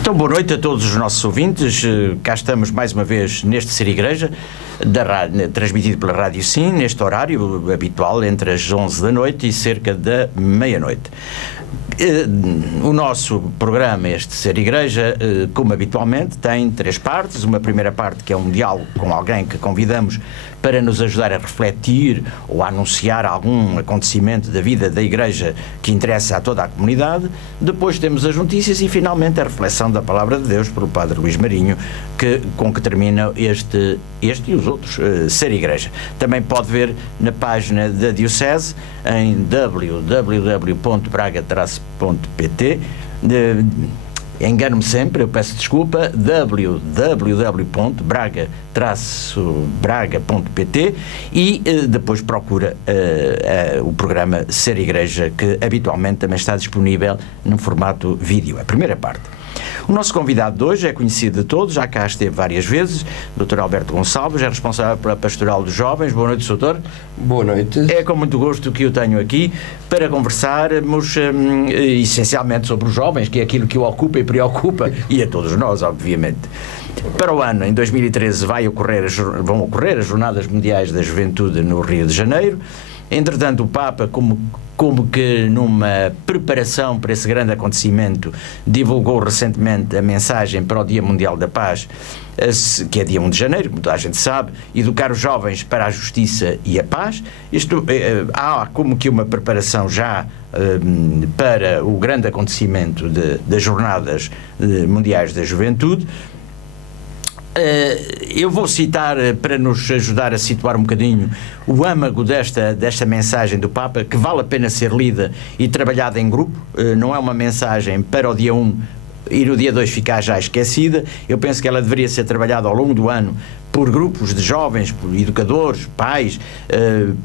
Então, boa noite a todos os nossos ouvintes. Cá estamos mais uma vez neste Ser Igreja, transmitido pela Rádio Sim, neste horário habitual, entre as 11 da noite e cerca da meia-noite. O nosso programa, este Ser Igreja, como habitualmente, tem três partes. Uma primeira parte que é um diálogo com alguém que convidamos para nos ajudar a refletir ou a anunciar algum acontecimento da vida da Igreja que interessa a toda a comunidade. Depois temos as notícias e, finalmente, a reflexão da Palavra de Deus pelo Padre Luís Marinho, com que termina este e os outros Ser Igreja. Também pode ver na página da Diocese, em www.braga-pt. Engano-me sempre, eu peço desculpa, www.braga-braga.pt, e depois procura o programa Ser Igreja, que habitualmente também está disponível no formato vídeo, a primeira parte. O nosso convidado de hoje é conhecido de todos, já cá esteve várias vezes, Dr. Alberto Gonçalves, é responsável pela Pastoral dos Jovens. Boa noite, Dr. Boa noite. É com muito gosto que o tenho aqui para conversarmos essencialmente sobre os jovens, que é aquilo que o ocupa e preocupa, e a todos nós, obviamente. Para o ano, em 2013, vão ocorrer as Jornadas Mundiais da Juventude no Rio de Janeiro. Entretanto, o Papa, como que numa preparação para esse grande acontecimento, divulgou recentemente a mensagem para o Dia Mundial da Paz, que é dia 1 de janeiro, como toda a gente sabe, educar os jovens para a justiça e a paz. Há como que uma preparação já para o grande acontecimento das Jornadas Mundiais da Juventude. Eu vou citar, para nos ajudar a situar um bocadinho, o âmago desta mensagem do Papa, que vale a pena ser lida e trabalhada em grupo. Não é uma mensagem para o dia 1 e no dia 2 ficar já esquecida. Eu penso que ela deveria ser trabalhada ao longo do ano por grupos de jovens, por educadores, pais,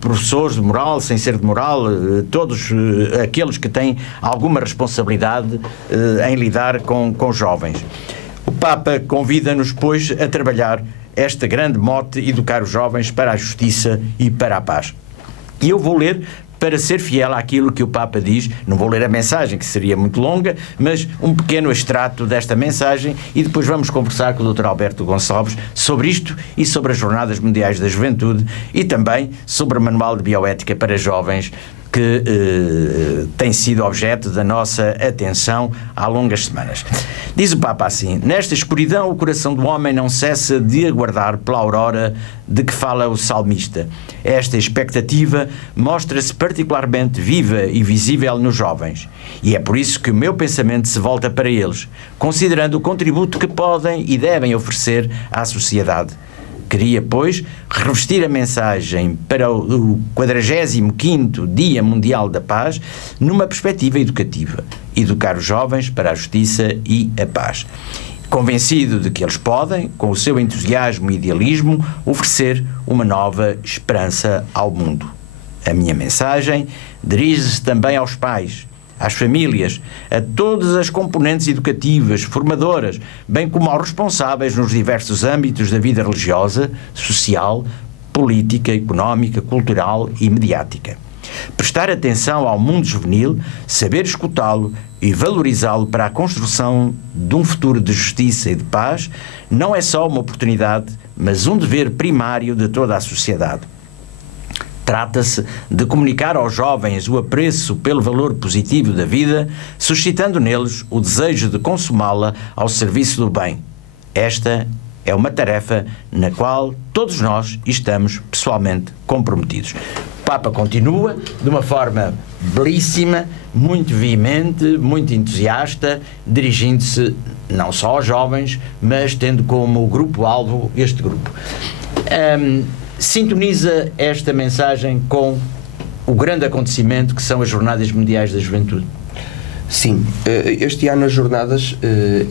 professores de moral, sem ser de moral, todos aqueles que têm alguma responsabilidade em lidar com jovens. O Papa convida-nos, pois, a trabalhar esta grande mote, educar os jovens para a justiça e para a paz. E eu vou ler, para ser fiel àquilo que o Papa diz. Não vou ler a mensagem, que seria muito longa, mas um pequeno extrato desta mensagem, e depois vamos conversar com o Dr. Alberto Gonçalves sobre isto e sobre as Jornadas Mundiais da Juventude, e também sobre o Manual de Bioética para Jovens, que tem sido objeto da nossa atenção há longas semanas. Diz o Papa assim: nesta escuridão o coração do homem não cessa de aguardar pela aurora de que fala o salmista. Esta expectativa mostra-se particularmente viva e visível nos jovens, e é por isso que o meu pensamento se volta para eles, considerando o contributo que podem e devem oferecer à sociedade. Queria, pois, revestir a mensagem para o 45º Dia Mundial da Paz numa perspectiva educativa. Educar os jovens para a justiça e a paz. Convencido de que eles podem, com o seu entusiasmo e idealismo, oferecer uma nova esperança ao mundo. A minha mensagem dirige-se também aos pais, às famílias, a todas as componentes educativas, formadoras, bem como aos responsáveis nos diversos âmbitos da vida religiosa, social, política, económica, cultural e mediática. Prestar atenção ao mundo juvenil, saber escutá-lo e valorizá-lo para a construção de um futuro de justiça e de paz não é só uma oportunidade, mas um dever primário de toda a sociedade. Trata-se de comunicar aos jovens o apreço pelo valor positivo da vida, suscitando neles o desejo de consumá-la ao serviço do bem. Esta é uma tarefa na qual todos nós estamos pessoalmente comprometidos. O Papa continua de uma forma belíssima, muito veemente, muito entusiasta, dirigindo-se não só aos jovens, mas tendo como grupo-alvo este grupo. Sintoniza esta mensagem com o grande acontecimento que são as Jornadas Mundiais da Juventude. Sim, este ano as jornadas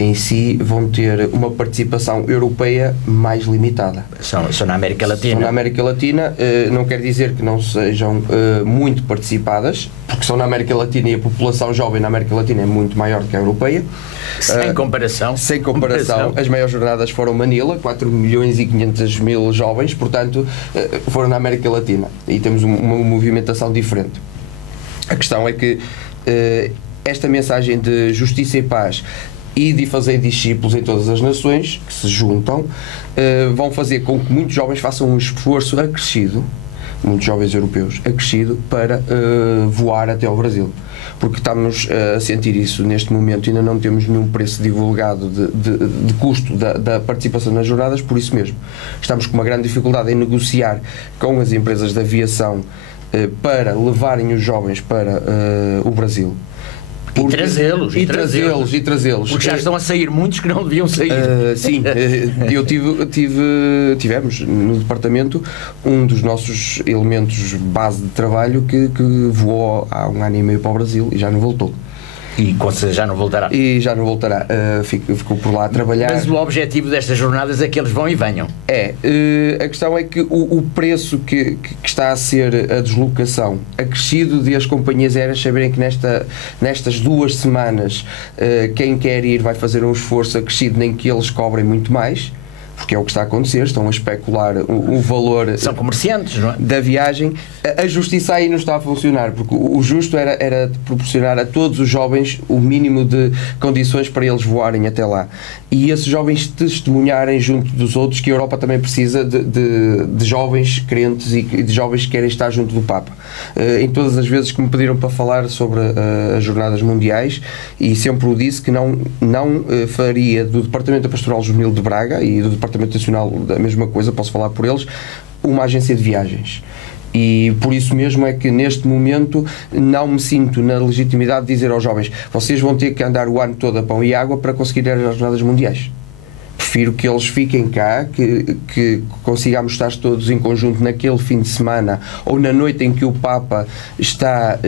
em si vão ter uma participação europeia mais limitada. São na América Latina. São na América Latina, não quer dizer que não sejam muito participadas, porque são na América Latina e a população jovem na América Latina é muito maior do que a europeia. Sem comparação. Sem comparação. As maiores jornadas foram Manila, 4.500.000 jovens, portanto, foram na América Latina. E temos uma movimentação diferente. A questão é que esta mensagem de justiça e paz e de fazer discípulos em todas as nações que se juntam, vão fazer com que muitos jovens façam um esforço acrescido, muitos jovens europeus, acrescido para voar até ao Brasil. Porque estamos a sentir isso neste momento, ainda não temos nenhum preço divulgado de custo da participação nas jornadas, por isso mesmo. Estamos com uma grande dificuldade em negociar com as empresas de aviação para levarem os jovens para o Brasil. E trazê-los. Porque já estão a sair muitos que não deviam sair. Sim, tivemos no departamento um dos nossos elementos base de trabalho que voou há 1 ano e meio para o Brasil e já não voltou. E já não voltará. Ficou por lá a trabalhar. Mas o objetivo destas jornadas é que eles vão e venham. A questão é que o preço que está a ser a deslocação acrescido de as companhias aéreas saberem que nestas 2 semanas quem quer ir vai fazer um esforço acrescido, nem que eles cobrem muito mais, porque é o que está a acontecer, estão a especular o valor. São comerciantes, não é? Da viagem. A justiça aí não está a funcionar, porque o justo era proporcionar a todos os jovens o mínimo de condições para eles voarem até lá. E esses jovens testemunharem junto dos outros que a Europa também precisa de jovens crentes e de jovens que querem estar junto do Papa. Em todas as vezes que me pediram para falar sobre as jornadas mundiais, e sempre o disse que não faria do Departamento Pastoral Juvenil de Braga e do Departamento Nacional da mesma coisa, posso falar por eles, uma agência de viagens. E por isso mesmo é que neste momento não me sinto na legitimidade de dizer aos jovens: vocês vão ter que andar o ano todo a pão e água para conseguir ir às jornadas mundiais. Prefiro que eles fiquem cá, que consigamos estar todos em conjunto naquele fim de semana ou na noite em que o Papa está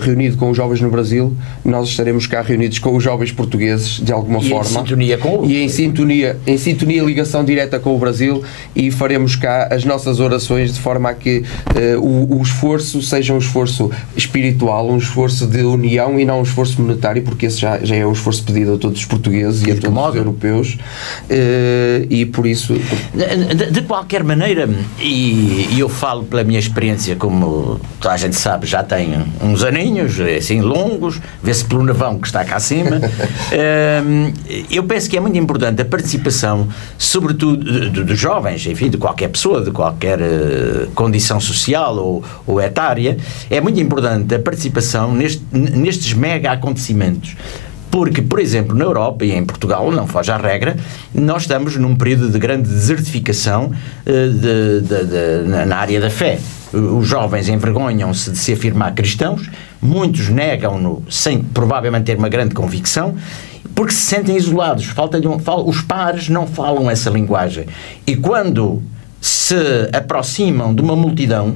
reunido com os jovens no Brasil, nós estaremos cá reunidos com os jovens portugueses de alguma forma. Em sintonia com o... E em sintonia, ligação direta com o Brasil, e faremos cá as nossas orações de forma a que o esforço seja um esforço espiritual, um esforço de união e não um esforço monetário, porque esse já é o esforço pedido a todos os portugueses e a todos os europeus. E por isso... De qualquer maneira, e eu falo pela minha experiência, como toda a gente sabe, já tem uns aninhos, assim, longos, vê-se pelo nevão que está cá acima, eu penso que é muito importante a participação, sobretudo dos jovens, enfim, de qualquer pessoa, de qualquer condição social ou etária. É muito importante a participação nestes mega acontecimentos. Porque, por exemplo, na Europa e em Portugal, não foge à regra, nós estamos num período de grande desertificação na área da fé. Os jovens envergonham-se de se afirmar cristãos, muitos negam-no sem provavelmente ter uma grande convicção, porque se sentem isolados, os pares não falam essa linguagem. E quando se aproximam de uma multidão,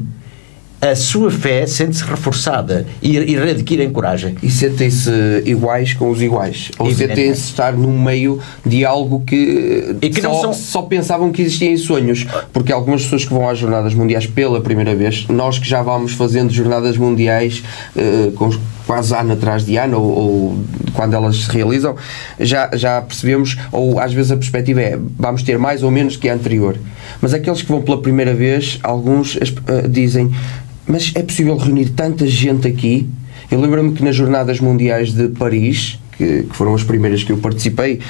a sua fé sente-se reforçada e readquirem coragem. E sentem-se iguais com os iguais. Ou sentem-se estar no meio de algo que só pensavam que existia em sonhos. Porque algumas pessoas que vão às jornadas mundiais pela primeira vez, nós que já vamos fazendo jornadas mundiais quase ano atrás de ano, ou quando elas se realizam, já percebemos, ou às vezes a perspectiva é: vamos ter mais ou menos que a anterior. Mas aqueles que vão pela primeira vez, alguns dizem: mas é possível reunir tanta gente aqui? Eu lembro-me que nas Jornadas Mundiais de Paris, que foram as primeiras que eu participei,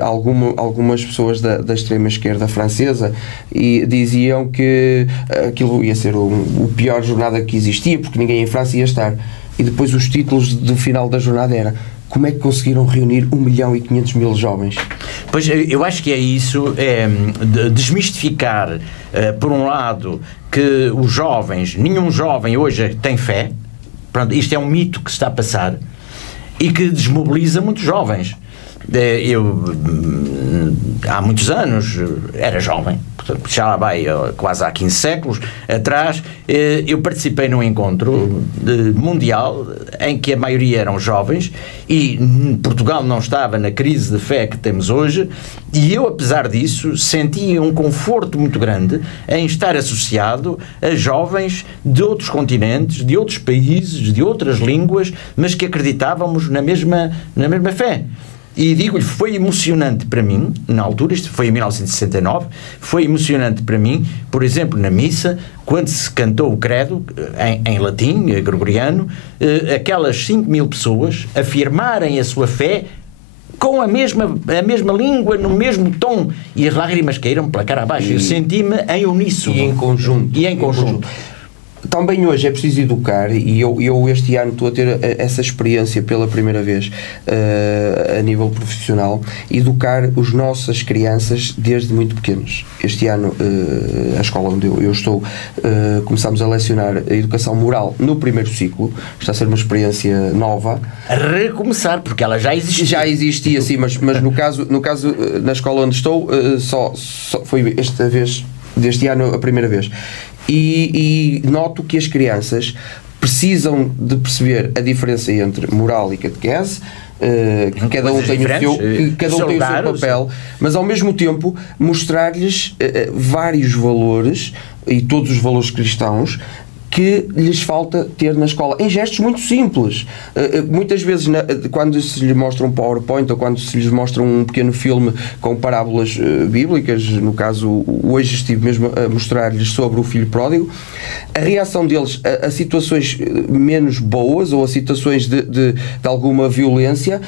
algumas pessoas da extrema esquerda francesa diziam que aquilo ia ser o pior jornada que existia, porque ninguém em França ia estar. E depois os títulos do final da jornada era: como é que conseguiram reunir 1.500.000 jovens? Pois, eu acho que é isso, desmistificar, por um lado, que os jovens, nenhum jovem hoje tem fé. Pronto, isto é um mito que se está a passar e que desmobiliza muitos jovens. Eu, há muitos anos, era jovem, portanto, já lá vai quase há 15 séculos atrás, eu participei num encontro mundial em que a maioria eram jovens e Portugal não estava na crise de fé que temos hoje, e eu, apesar disso, sentia um conforto muito grande em estar associado a jovens de outros continentes, de outros países, de outras línguas, mas que acreditávamos na mesma fé. E digo-lhe, foi emocionante para mim, na altura, isto foi em 1969, foi emocionante para mim, por exemplo, na missa, quando se cantou o credo, em latim, gregoriano, aquelas 5.000 pessoas afirmarem a sua fé com a mesma língua, no mesmo tom, e as lágrimas caíram pela cara abaixo. Eu senti-me em uníssono. E em conjunto. E em conjunto. Também hoje é preciso educar, e eu este ano estou a ter essa experiência pela primeira vez a nível profissional, educar as nossas crianças desde muito pequenos. Este ano, a escola onde eu estou, começamos a lecionar a educação moral no primeiro ciclo. Está a ser uma experiência nova. A recomeçar, porque ela já existia. Já existia, sim, mas no caso na escola onde estou, só foi esta vez, deste ano, a primeira vez. E noto que as crianças precisam de perceber a diferença entre moral e catequese, que cada um tem o seu papel, mas ao mesmo tempo mostrar-lhes vários valores, e todos os valores cristãos, que lhes falta ter na escola, em gestos muito simples. Muitas vezes, quando se lhes mostra um PowerPoint ou quando se lhes mostra um pequeno filme com parábolas bíblicas, no caso, hoje estive mesmo a mostrar-lhes sobre o filho pródigo, a reação deles a situações menos boas ou a situações de alguma violência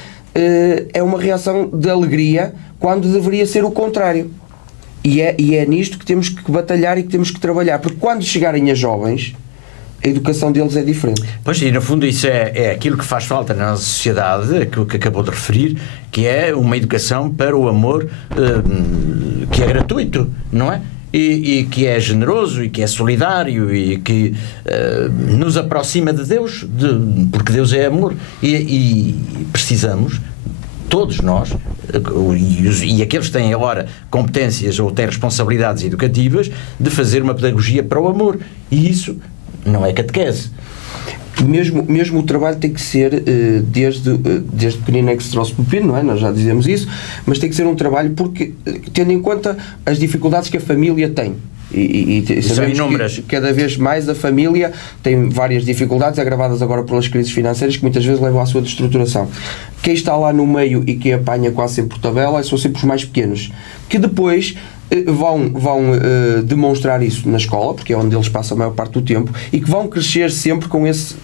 é uma reação de alegria, quando deveria ser o contrário. E é nisto que temos que batalhar e que temos que trabalhar, porque quando chegarem a jovens, a educação deles é diferente. Pois, e no fundo isso é aquilo que faz falta na nossa sociedade, aquilo que acabou de referir, que é uma educação para o amor que é gratuito, não é? E que é generoso e que é solidário e que nos aproxima de Deus, porque Deus é amor. E precisamos, todos nós, e aqueles que têm agora competências ou têm responsabilidades educativas, de fazer uma pedagogia para o amor. E isso não é catequese. Mesmo o trabalho tem que ser desde pequenino é que se trouxe pepino, não é? Nós já dizemos isso, mas tem que ser um trabalho porque, tendo em conta as dificuldades que a família tem, e sabemos que cada vez mais a família tem várias dificuldades agravadas agora pelas crises financeiras que muitas vezes levam à sua destruturação. Quem está lá no meio e quem apanha quase sempre por tabela são sempre os mais pequenos, que depois vão demonstrar isso na escola, porque é onde eles passam a maior parte do tempo, e que vão crescer sempre com esse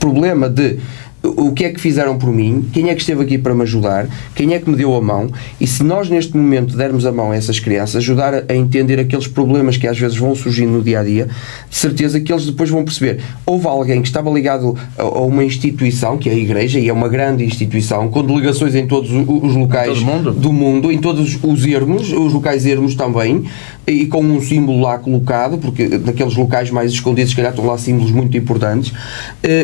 problema de o que é que fizeram por mim, quem é que esteve aqui para me ajudar, quem é que me deu a mão. E se nós neste momento dermos a mão a essas crianças, ajudar a entender aqueles problemas que às vezes vão surgindo no dia a dia, de certeza que eles depois vão perceber, houve alguém que estava ligado a uma instituição, que é a Igreja, e é uma grande instituição, com delegações em todos os locais do mundo, em todos os locais ermos também, e com um símbolo lá colocado, porque naqueles locais mais escondidos se calhar estão lá símbolos muito importantes.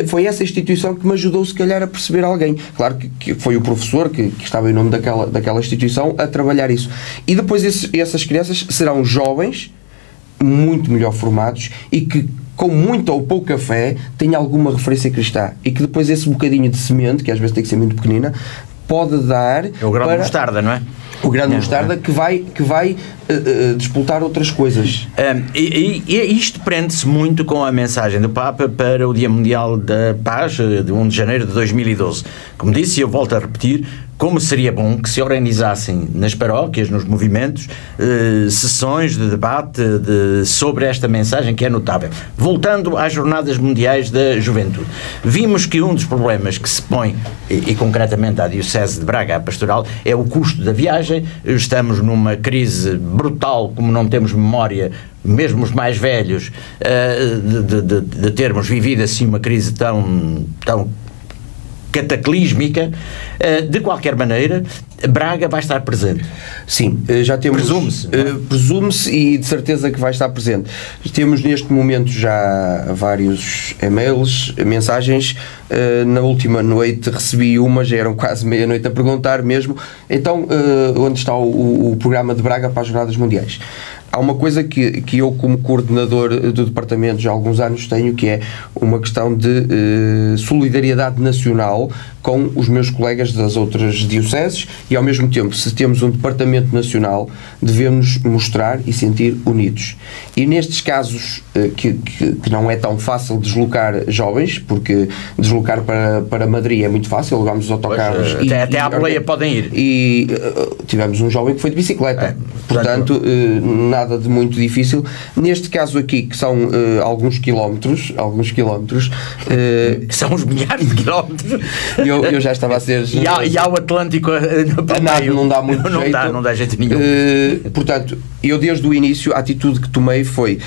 Foi essa instituição que me ajudou se calhar a perceber alguém. Claro que foi o professor que estava em nome daquela instituição a trabalhar isso. E depois essas crianças serão jovens muito melhor formados e que com muita ou pouca fé têm alguma referência cristã, e que depois esse bocadinho de semente, que às vezes tem que ser muito pequenina, pode dar... É o grão de mostarda, não é? O grão de mostarda que vai disputar outras coisas. E isto prende-se muito com a mensagem do Papa para o Dia Mundial da Paz, de 1 de janeiro de 2012. Como disse, e eu volto a repetir, como seria bom que se organizassem nas paróquias, nos movimentos, sessões de debate sobre esta mensagem que é notável. Voltando às Jornadas Mundiais da Juventude, vimos que um dos problemas que se põe, e concretamente à Diocese de Braga, à Pastoral, é o custo da viagem. Estamos numa crise brutal, como não temos memória, mesmo os mais velhos, de termos vivido assim uma crise tão cataclísmica. De qualquer maneira, Braga vai estar presente. Sim, já temos... Presume-se. Presume-se, e de certeza que vai estar presente. Temos neste momento já vários e-mails, mensagens. Na última noite recebi uma, já eram quase meia-noite a perguntar mesmo. Então, onde está o programa de Braga para as Jornadas Mundiais? Há uma coisa que eu, como coordenador do departamento, já há alguns anos tenho, que é uma questão de solidariedade nacional com os meus colegas das outras dioceses e, ao mesmo tempo, se temos um departamento nacional, devemos mostrar e sentir unidos. E nestes casos que não é tão fácil deslocar jovens, porque deslocar para Madrid é muito fácil, levamos os autocarros. Pois, até à boleia podem ir. E tivemos um jovem que foi de bicicleta. Portanto, nada de muito difícil. Neste caso aqui, que são alguns quilómetros, que são uns milhares de quilómetros. Eu já estava a ser... E há o Atlântico a meio. Não dá muito jeito. Não dá jeito nenhum. Portanto, eu desde o início, a atitude que tomei foi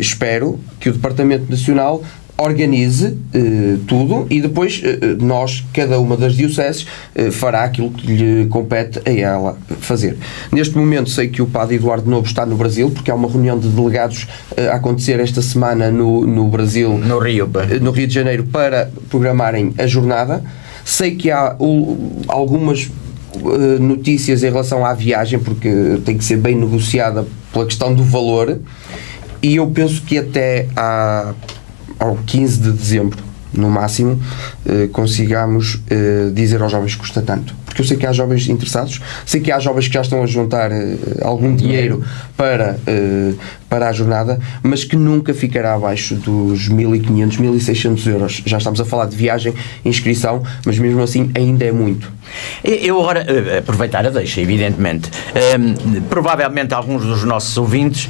espero que o Departamento Nacional organize tudo e depois nós, cada uma das dioceses, fará aquilo que lhe compete a ela fazer. Neste momento sei que o Padre Eduardo Novo está no Brasil, porque há uma reunião de delegados a acontecer esta semana no Brasil, no Rio de Janeiro, para programarem a jornada. Sei que há algumas notícias em relação à viagem, porque tem que ser bem negociada pela questão do valor, e eu penso que até ao 15 de dezembro, no máximo, consigamos dizer aos jovens que custa tanto. Porque eu sei que há jovens interessados, sei que há jovens que já estão a juntar algum dinheiro para a jornada, mas que nunca ficará abaixo dos 1.500, 1.600 euros. Já estamos a falar de viagem, inscrição, mas mesmo assim ainda é muito. Eu agora, aproveitar a deixa, evidentemente. Provavelmente alguns dos nossos ouvintes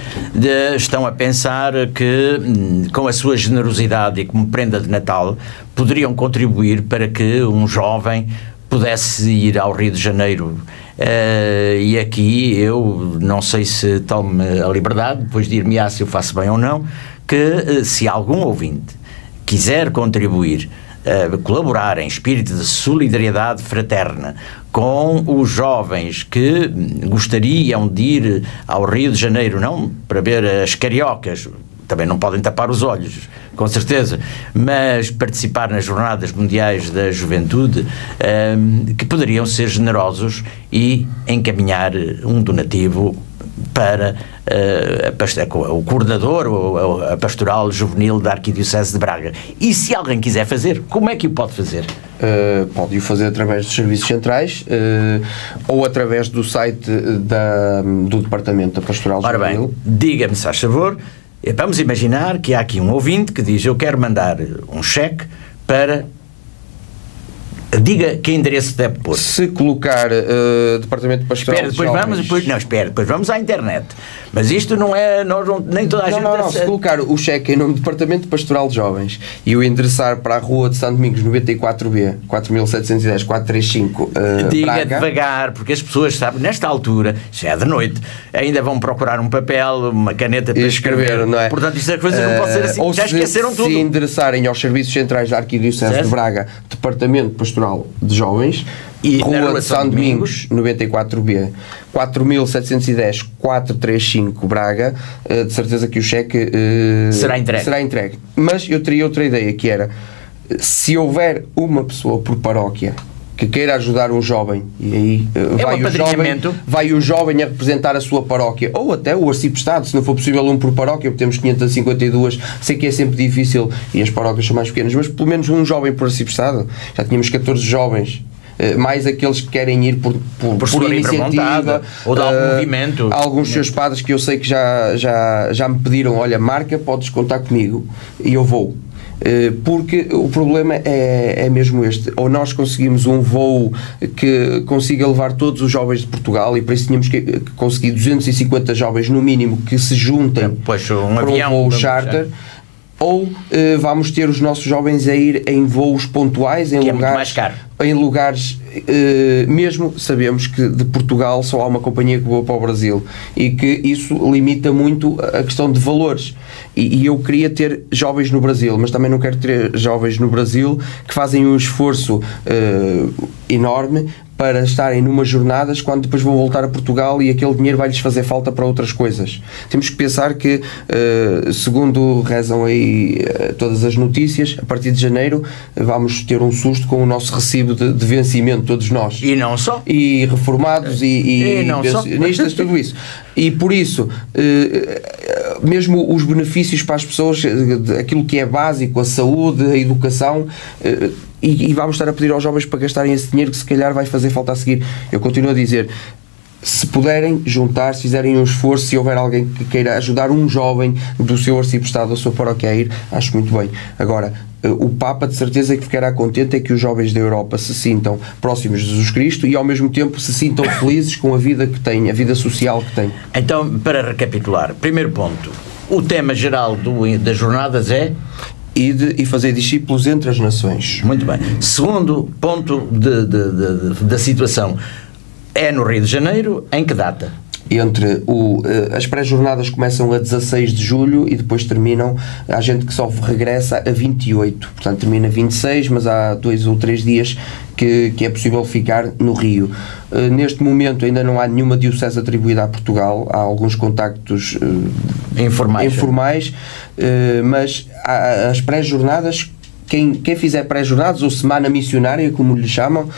estão a pensar que, com a sua generosidade e como prenda de Natal, poderiam contribuir para que um jovem pudesse ir ao Rio de Janeiro. E aqui eu não sei se tomo a liberdade, depois de ir-me-á se eu faço bem ou não, que se algum ouvinte quiser contribuir, colaborar em espírito de solidariedade fraterna com os jovens que gostariam de ir ao Rio de Janeiro, não para ver as cariocas, também não podem tapar os olhos, com certeza, mas participar nas Jornadas Mundiais da Juventude, que poderiam ser generosos e encaminhar um donativo para o coordenador ou a pastoral juvenil da Arquidiocese de Braga. E se alguém quiser fazer, como é que o pode fazer? Pode-o fazer através dos serviços centrais ou através do site do Departamento da Pastoral Juvenil. Ora bem, diga-me, se faz favor, vamos imaginar que há aqui um ouvinte que diz: eu quero mandar um cheque para... Diga que endereço deve pôr. Se colocar Departamento de Pastoral Espera, depois vamos à internet. Mas isto não é... nem toda a gente... Não. Se colocar o cheque em nome do Departamento de Pastoral de Jovens e o endereçar para a Rua de São Domingos 94B, 4710 435 diga Braga. Devagar, porque as pessoas, sabem, nesta altura, já é de noite, ainda vão procurar um papel, uma caneta para escrever, não é? Portanto, isto é coisa que não pode ser assim. Ou já esqueceram tudo. Se endereçarem aos serviços centrais da Arquidiocese de Braga, Departamento Pastoral de Jovens, e Rua de São Domingos 94B 4710 435 Braga, de certeza que o cheque será entregue. Mas eu teria outra ideia, que era, se houver uma pessoa por paróquia que queira ajudar um jovem, e aí vai o jovem a representar a sua paróquia, ou até o arciprestado, se não for possível um por paróquia, porque temos 552, sei que é sempre difícil e as paróquias são mais pequenas, mas pelo menos um jovem por arciprestado. Já tínhamos 14 jovens, mais aqueles que querem ir por iniciativa, ou de algum movimento. Há alguns seus padres que eu sei que já me pediram: olha, marca, podes contar comigo e eu vou. Porque o problema é mesmo este: ou nós conseguimos um voo que consiga levar todos os jovens de Portugal, e para isso tínhamos que conseguir 250 jovens no mínimo que se juntem para um voo charter, ou vamos ter os nossos jovens a ir em voos pontuais, em lugares mesmo sabemos que de Portugal só há uma companhia que voa para o Brasil, e que isso limita muito a questão de valores. E eu queria ter jovens no Brasil, mas também não quero ter jovens no Brasil que fazem um esforço enorme para estarem numas jornadas, quando depois vão voltar a Portugal e aquele dinheiro vai-lhes fazer falta para outras coisas. Temos que pensar que, segundo rezam aí todas as notícias, a partir de janeiro vamos ter um susto com o nosso recibo de vencimento, todos nós. E não só. E reformados e pensionistas, tudo isso. E por isso, mesmo os benefícios para as pessoas, aquilo que é básico, a saúde, a educação, e vamos estar a pedir aos jovens para gastarem esse dinheiro que se calhar vai fazer falta a seguir. Eu continuo a dizer, se puderem juntar, se fizerem um esforço, se houver alguém que queira ajudar um jovem do seu arciprestado, da sua paróquia a ir, acho muito bem. Agora, o Papa de certeza que ficará contente é que os jovens da Europa se sintam próximos de Jesus Cristo e ao mesmo tempo se sintam felizes com a vida que têm, a vida social que têm. Então, para recapitular, primeiro ponto, o tema geral das jornadas é... E fazer discípulos entre as nações. Muito bem. Segundo ponto da situação, é no Rio de Janeiro, em que data? As pré-jornadas começam a 16 de julho e depois terminam, há gente que só regressa a 28, portanto termina 26, mas há 2 ou 3 dias que é possível ficar no Rio. Neste momento ainda não há nenhuma diocese atribuída a Portugal, há alguns contactos informais, mas as pré-jornadas, quem fizer pré-jornadas ou semana missionária, como lhe chamam,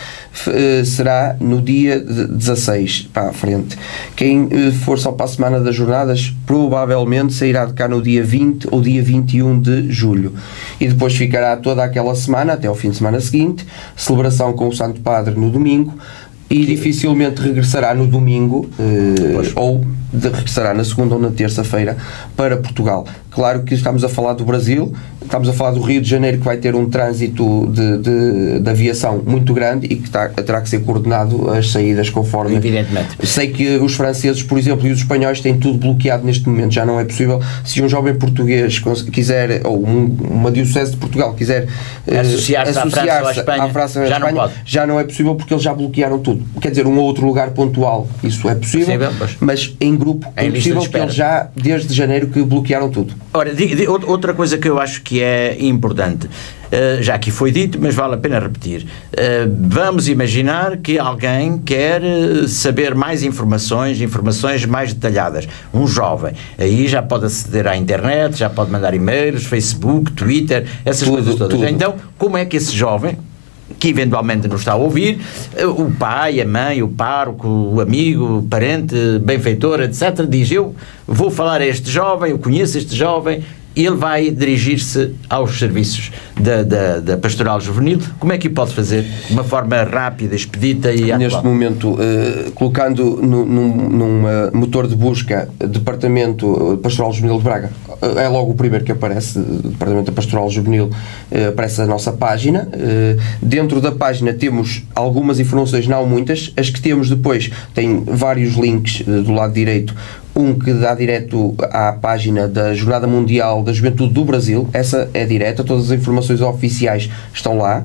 será no dia 16 para a frente. Quem for só para a semana das jornadas provavelmente sairá de cá no dia 20 ou dia 21 de julho e depois ficará toda aquela semana até ao fim de semana seguinte, celebração com o Santo Padre no domingo, e dificilmente regressará no domingo ou regressará na segunda ou na terça-feira para Portugal. Claro que estamos a falar do Brasil, estamos a falar do Rio de Janeiro, que vai ter um trânsito de aviação muito grande e que terá que ser coordenado as saídas conforme... Evidentemente. Sei que os franceses, por exemplo, e os espanhóis têm tudo bloqueado neste momento, já não é possível. Se um jovem português quiser, ou uma diocese de Portugal quiser associar-se à França ou à Espanha, já não é possível porque eles já bloquearam tudo. Quer dizer, um ou outro lugar pontual, isso é possível, mas em grupo é impossível, porque eles já, desde janeiro, que bloquearam tudo. Ora, outra coisa que eu acho que é importante, já aqui foi dito, mas vale a pena repetir. Vamos imaginar que alguém quer saber mais informações mais detalhadas. Um jovem. Aí já pode aceder à internet, já pode mandar e-mails, Facebook, Twitter, essas coisas todas. Tudo. Então, como é que esse jovem, que eventualmente nos está a ouvir, o pai, a mãe, o pároco, o amigo, o parente, benfeitor, etc., diz: eu vou falar a este jovem, eu conheço este jovem, e ele vai dirigir-se aos serviços da Pastoral Juvenil. Como é que o pode fazer? De uma forma rápida, expedita e atual? Neste momento, colocando num motor de busca Departamento Pastoral Juvenil de Braga, é logo o primeiro que aparece, Departamento da Pastoral Juvenil, aparece a nossa página. Dentro da página temos algumas informações, não muitas. As que temos depois têm vários links do lado direito. Um que dá direto à página da Jornada Mundial da Juventude do Brasil, essa é direta, todas as informações oficiais estão lá,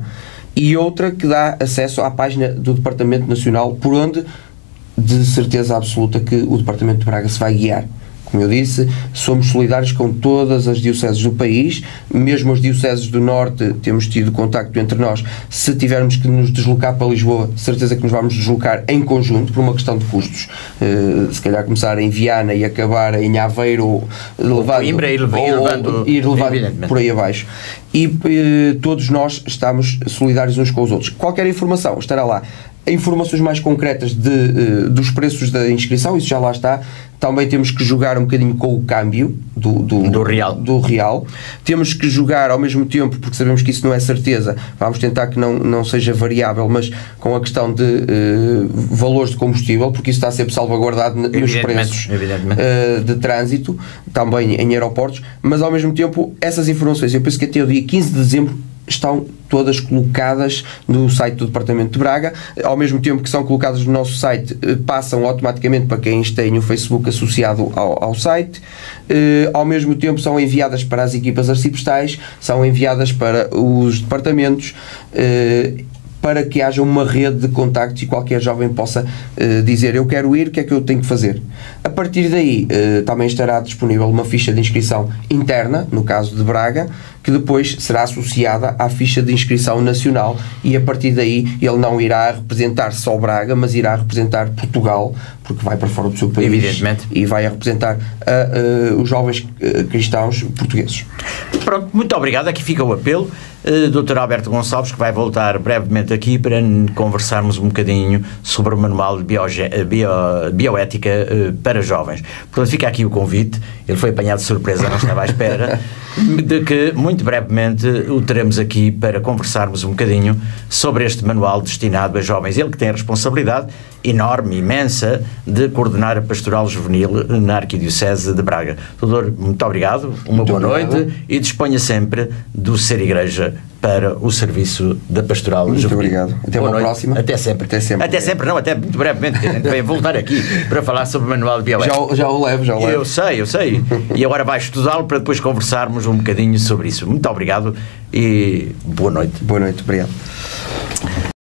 e outra que dá acesso à página do Departamento Nacional, por onde de certeza absoluta que o Departamento de Braga se vai guiar. Como eu disse, somos solidários com todas as dioceses do país, mesmo as dioceses do Norte temos tido contacto entre nós. Se tivermos que nos deslocar para Lisboa, certeza que nos vamos deslocar em conjunto, por uma questão de custos. Se calhar começar em Viana e acabar em Aveiro, ir levando por aí abaixo. E todos nós estamos solidários uns com os outros. Qualquer informação estará lá. Informações mais concretas dos preços da inscrição, isso já lá está. Também temos que jogar um bocadinho com o câmbio do real. Temos que jogar ao mesmo tempo, porque sabemos que isso não é certeza, vamos tentar que não seja variável, mas com a questão de valores de combustível, porque isso está sempre salvaguardado nos preços de trânsito, também em aeroportos, mas ao mesmo tempo essas informações, eu penso que até o dia 15 de dezembro estão todas colocadas no site do Departamento de Braga, ao mesmo tempo que são colocadas no nosso site, passam automaticamente para quem tem o Facebook associado ao site, ao mesmo tempo são enviadas para as equipas arciprestais, são enviadas para os departamentos, para que haja uma rede de contactos e qualquer jovem possa dizer: eu quero ir, o que é que eu tenho que fazer? A partir daí também estará disponível uma ficha de inscrição interna, no caso de Braga, que depois será associada à ficha de inscrição nacional, e a partir daí ele não irá representar só Braga, mas irá representar Portugal, porque vai para fora do seu país. Evidentemente. E vai representar os jovens cristãos portugueses. Pronto, muito obrigado. Aqui fica o apelo. Dr. Alberto Gonçalves, que vai voltar brevemente aqui para conversarmos um bocadinho sobre o manual de bioética para jovens. Portanto, fica aqui o convite. Ele foi apanhado de surpresa, não estava à espera. de que muito brevemente o teremos aqui para conversarmos um bocadinho sobre este manual destinado a jovens. Ele que tem a responsabilidade enorme, imensa, de coordenar a pastoral juvenil na Arquidiocese de Braga. Doutor, muito obrigado, uma boa noite e disponha sempre do Ser Igreja para o serviço da pastoral juvenil. Muito obrigado. Até uma próxima. Até sempre. Até sempre. Não, até muito brevemente, que a gente vai voltar aqui para falar sobre o manual de bioética. Já o levo. Eu sei. E agora vai estudá-lo para depois conversarmos um bocadinho sobre isso. Muito obrigado e boa noite. Boa noite, obrigado.